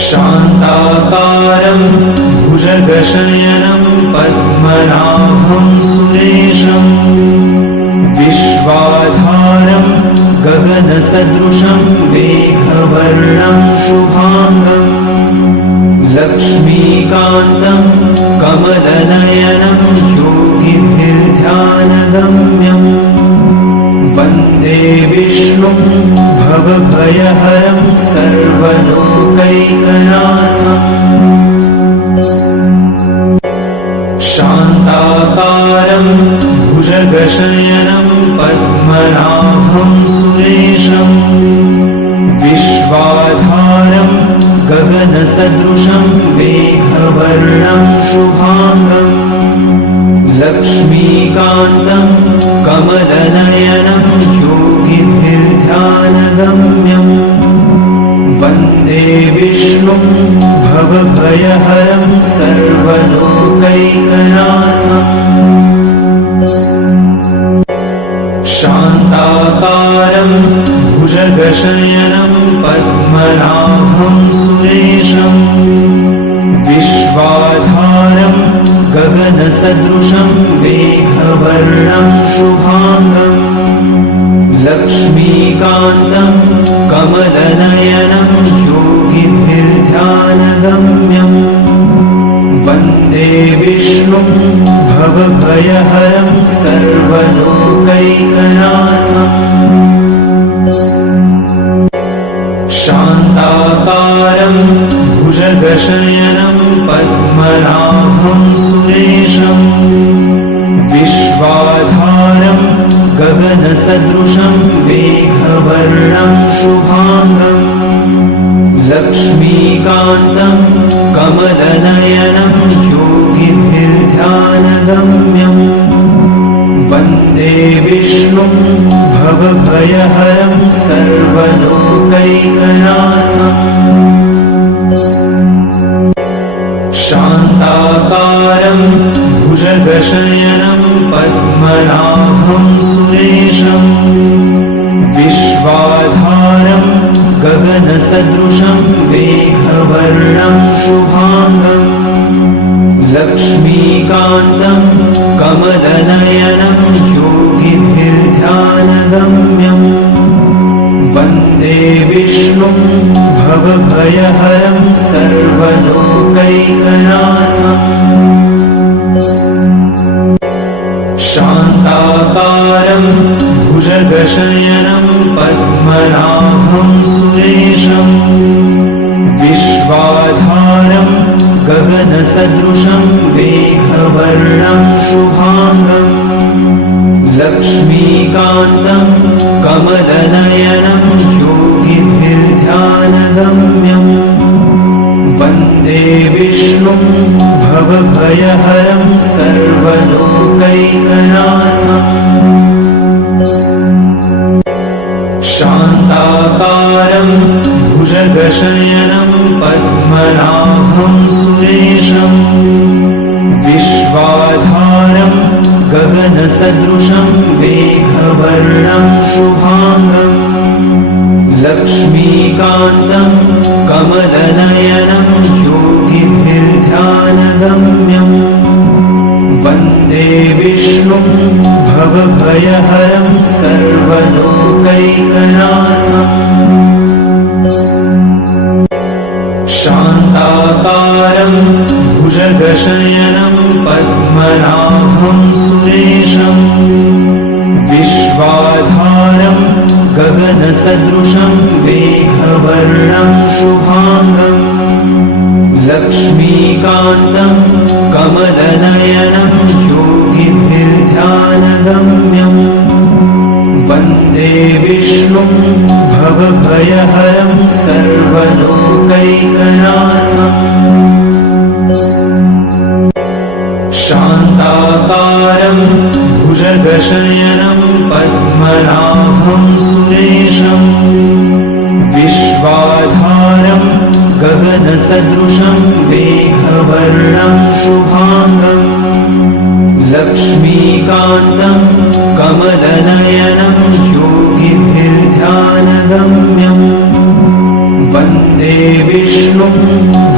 शान्ताकारं भुजगशयनं पद्मनाभं सुरेशं विश्वाधारं गगनसदृशं मेघवर्णं शुभांगं लक्ष्मीकान्तं कमलनयनं योगिभिर्ध्यानगम्यं वन्दे विष्णुं भवभयहरं सर्वलोकैकनाथम् शान्ताकारं भुजगशयनं पद्मनाभं सुरेशं विश्वाधारं गगनसदृशं मेघवर्णं शुभांगं लक्ष्मीकान्तं कमलनयनं योगिभिर्ध्यानगम्यं वन्दे विष्णुं भवभयहरं सर्वलोकैकनाथम् शान्ताकारं भुजगशयनं पद्मनाभं सुरेशं विश्वाधारं गगनसदृशं मेघवर्णं शुभांगं लक्ष्मीकान्तं कमलनयनं योगिभिर्ध्यानगम्यं वन्दे विष्णुं भवभयहरं सर्वलोकैकनाथम् शान्ताकारं भुजगशयनं पद्मनाभं सुरेशं विश्वाधारं गगनसदृशं मेघवर्णं शुभांगं लक्ष्मीकान्तं कमलनयनं योगिभिर्ध्यानगम्यं वन्दे विष्णुं भवभयहरं सर्वलोकैकनाथम् शान्ताकारं भुजगशयनं पद्मनाभं सुरेशं विश्वाधारं गगनसदृशं मेघवर्णं शुभांगं लक्ष्मीकान्तं कमलनयनं योगिभिर्ध्यानगम्यं वन्दे विष्णुं भवभयहरं सर्वलोकैकनाथम् शान्ताकारं भुजगशयनं पद्मनाभं सुरेशं विश्वाधारं गगनसदृशं मेघवर्णं शुभांगं लक्ष्मीकान्तं कमलनयनं योगिभिर्ध्यानगम्यं वन्दे विष्णुं भवभयहरं सर्वलोकैकनाथम् शान्ताकारं भुजगशयनं पद्मनाभं सुरेशं विश्वाधारं गगनसदृशं मेघवर्णं शुभांगं लक्ष्मीकान्तं कमलनयनं योगिभिर्ध्यानगम्यं वन्दे विष्णुं भवभयहरं सर्वलोकैकनाथम् शान्ताकारं भुजगशयनं पद्मनाभं सुरेशं विश्वाधारं गगनसदृशं मेघवर्णं शुभांगं लक्ष्मीकान्तं कमलनयनं योगिभिर्ध्यानगम्यं वन्दे विष्णुं भवभयहरं सर्वलोकैकनाथम् शान्ताकारं भुजगशयनं पद्मनाभं सुरेशं विश्वाधारं गगनसदृशं मेघवर्णं शुभांगं लक्ष्मीकान्तं कमलनयनं योगिभिर्ध्यानगम्यं वन्दे वन्दे विष्णुं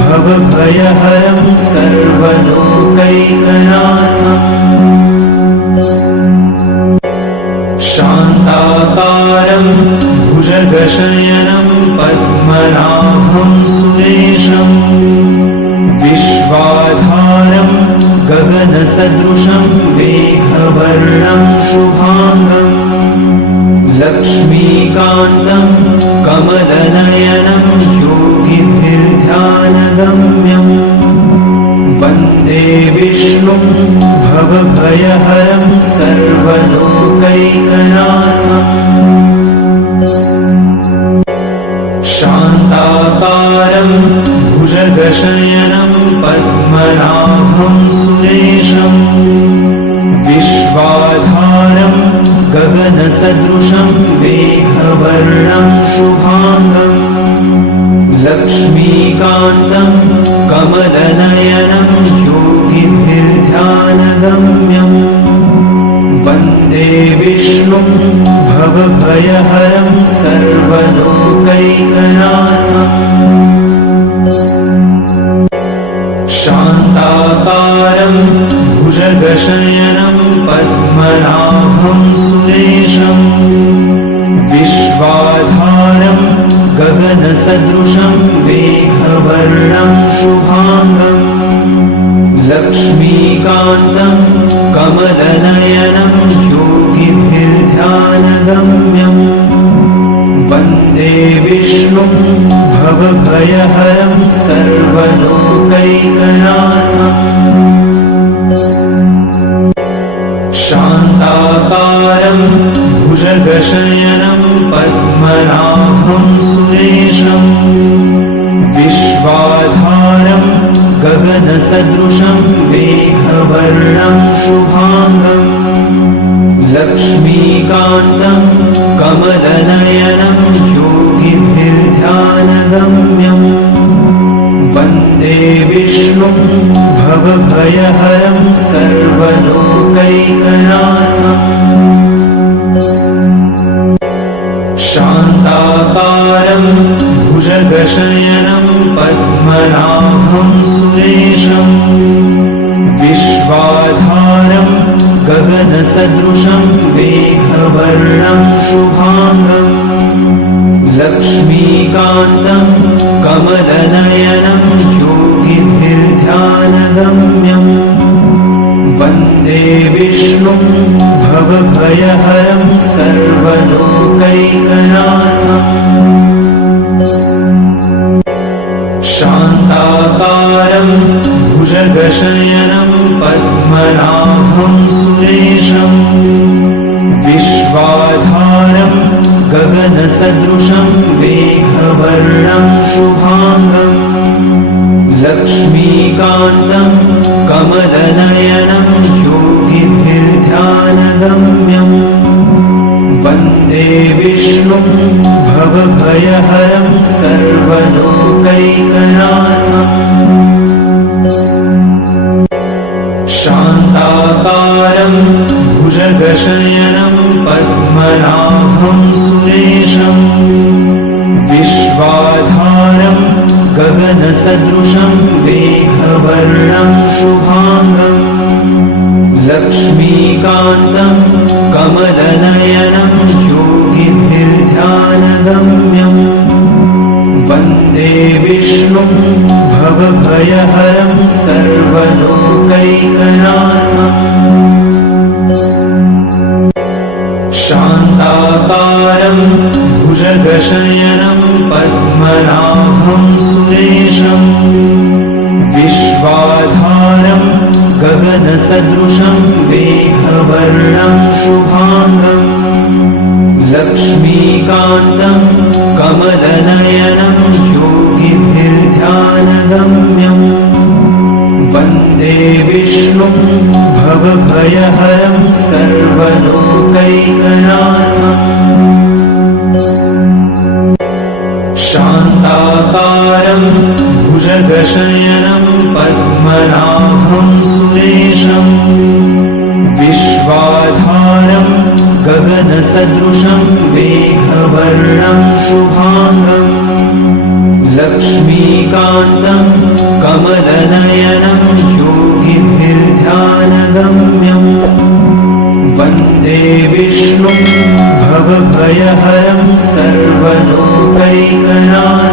भवभयहरं सर्वलोकैकनाथम् शान्ताकारं भुजगशयनं पद्मनाभं सुरेशं विश्वाधारं गगनसदृशं मेघवर्णं शुभाङ्गं लक्ष्मीकान्तं कमलनयनं योगिभिर्ध्यानगम्यं वन्दे विष्णुं भवभयहरं सर्वलोकैकनाथम् शान्ताकारं भुजगशयनं पद्मनाभं सुरेशं विश्वाधारं गगनसदृशं मेघवर्णं शुभाङ्गं लक्ष्मीकान्तं कमलनयनं योगिभिर्ध्यानगम्यं वन्दे विष्णुं भवभयहरं सर्वलोकैकनाथम् शान्ताकारं भुजगशयनं पद्मनाभं सुरेशं विश्वाधारं गगनसदृशं मेघवर्णं शुभाङ्गं लक्ष्मीकान्तं कमलनयनं योगिभिर्ध्यानगम्यं वन्दे विष्णुं भवभयहरं सर्वलोकैकनाथम् शान्ताकारं भुजगशयनं पद्मनाभं सुरेशं विश्वाधारं गगनसदृशं मेघवर्णं शुभाङ्गं लक्ष्मीकान्तं कमलनयनं योगिभिर्ध्यानगम्यं वन्दे विष्णुं भवभयहरं सर्वलोकैकनाथम् शान्ताकारं भुजगशयनं पद्मनाभं सुरेशं विश्वाधारं गगनसदृशं मेघवर्णं शुभाङ्गं लक्ष्मीकान्तं कमलनयनं योगिभिर्ध्यानगम्यं वन्दे विष्णुं भवभयहरं सर्वलोकैकनाथम् शान्ताकारं भुजगशयनं पद्मनाभं सुरेशं विश्वाधारं गगनसदृशं मेघवर्णं शुभाङ्गं लक्ष्मीकान्तं कमलनयनं योगिभिर्ध्यानगम्यं वन्दे विष्णुं भवभयहरं सर्वलोकैकनाथम् शान्ताकारं भुजगशयनं पद्मनाभं सुरेशं विश्वाधारं गगनसदृशं मेघवर्णं शुभाङ्गं लक्ष्मीकान्तं कमलनयनं योगिभिर्ध्यानगम्यं वन्दे विष्णुं भवभयहरं सर्वलोकैकनाथम् शान्ताकारं भुजगशयनं पद्मनाभं सुरेशं विश्वाधारं गगनसदृशं मेघवर्णं शुभाङ्गं लक्ष्मीकान्तं कमलनयनं योगिभिर्ध्यानगम्यं वन्दे विष्णुं भवभयहरं सर्वलोकैकनाथम् शान्ताकारं भुजगशयनं पद्मनाभं सुरेशं विश्वाधारं गगनसदृशं मेघवर्णं शुभाङ्गं लक्ष्मीकान्तं कमलनयनं योगिभिर्ध्यानगम्यम् वन्दे विष्णुं भवभयहरं सर्वलोकैकनाथम्